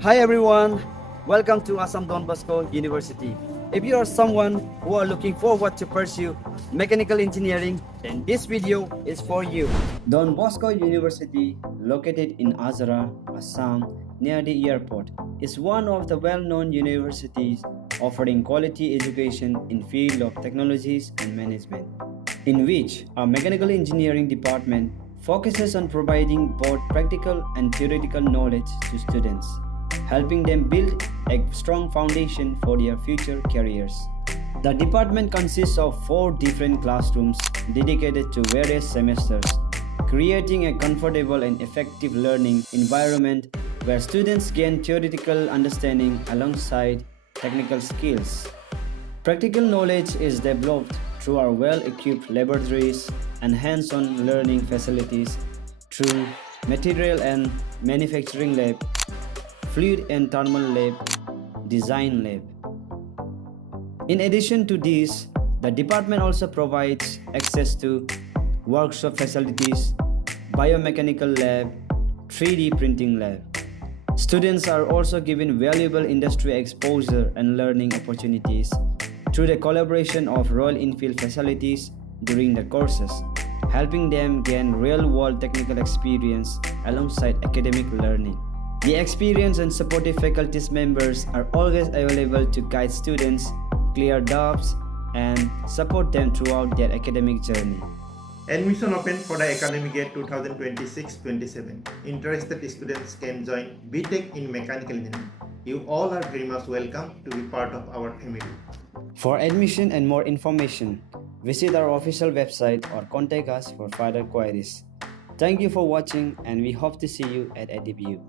Hi everyone, welcome to Assam Bosco University. If you are someone who are looking forward to pursue mechanical engineering, then this video is for you. Don Bosco University, located in Azara, Assam, near the airport, is one of the well-known universities offering quality education in field of technologies and management, in which our mechanical engineering department focuses on providing both practical and theoretical knowledge to students, helping them build a strong foundation for their future careers. The department consists of 4 different classrooms dedicated to various semesters, creating a comfortable and effective learning environment where students gain theoretical understanding alongside technical skills. Practical knowledge is developed through our well-equipped laboratories and hands-on learning facilities through material and manufacturing lab, fluid and thermal lab, design lab. In addition to these, the department also provides access to workshop facilities, biomechanical lab, 3D printing lab. Students are also given valuable industry exposure and learning opportunities through the collaboration of Royal Enfield facilities during the courses, helping them gain real-world technical experience alongside academic learning. The experienced and supportive faculty members are always available to guide students, clear doubts, and support them throughout their academic journey. Admission open for the academic year 2026-27. Interested students can join BTech in Mechanical Engineering. You all are very much welcome to be part of our family. For admission and more information, visit our official website or contact us for further queries. Thank you for watching, and we hope to see you at EduView.